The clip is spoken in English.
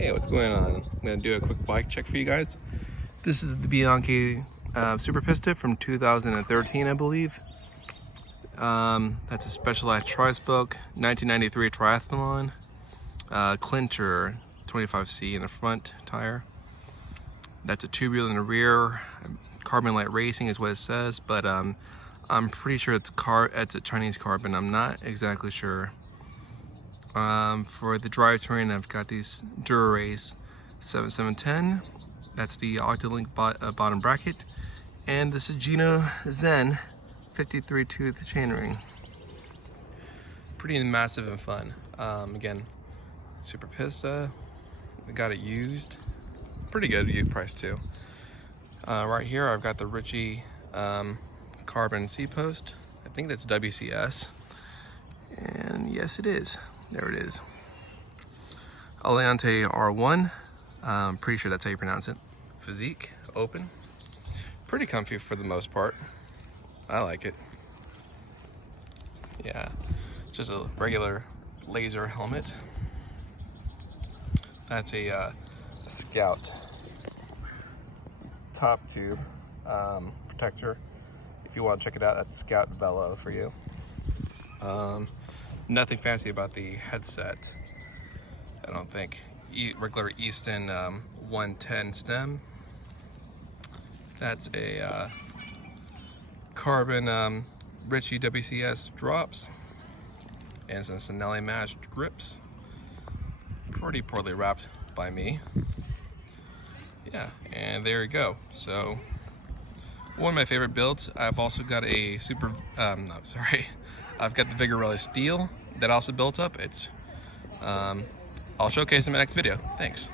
Hey, what's going on? I'm gonna do a quick bike check for you guys. This is the Bianchi Super Pista from 2013, I believe. That's a Specialized Trispoke, 1993 triathlon, clincher, 25C in the front tire. That's a tubular in the rear. Carbon Light Racing is what it says, but I'm pretty sure it's a Chinese carbon. I'm not exactly sure. For the drivetrain, I've got these Dura Ace 7710. That's the Octalink bottom bracket, and the Sugino Zen 53 tooth chainring. Pretty massive and fun. Again, Super Pista. I got it used. Pretty good price too. Right here, I've got the Ritchey Carbon Seatpost. I think that's WCS. And yes, it is. There it is. Aliante R1. Pretty sure that's how you pronounce it. Fizik, open. Pretty comfy for the most part. I like it. Yeah, just a regular laser helmet. That's a Skout top tube protector. If you want to check it out, that's Skout Velo for you. Nothing fancy about the headset, I don't think. Regular Easton 110 stem. That's a carbon Ritchey WCS drops and some Sinelli matched grips. Pretty poorly wrapped by me. Yeah, and there you go. So one of my favorite builds. I've also got a I've got the Vigorelli Steel that also built up. I'll showcase in my next video. Thanks.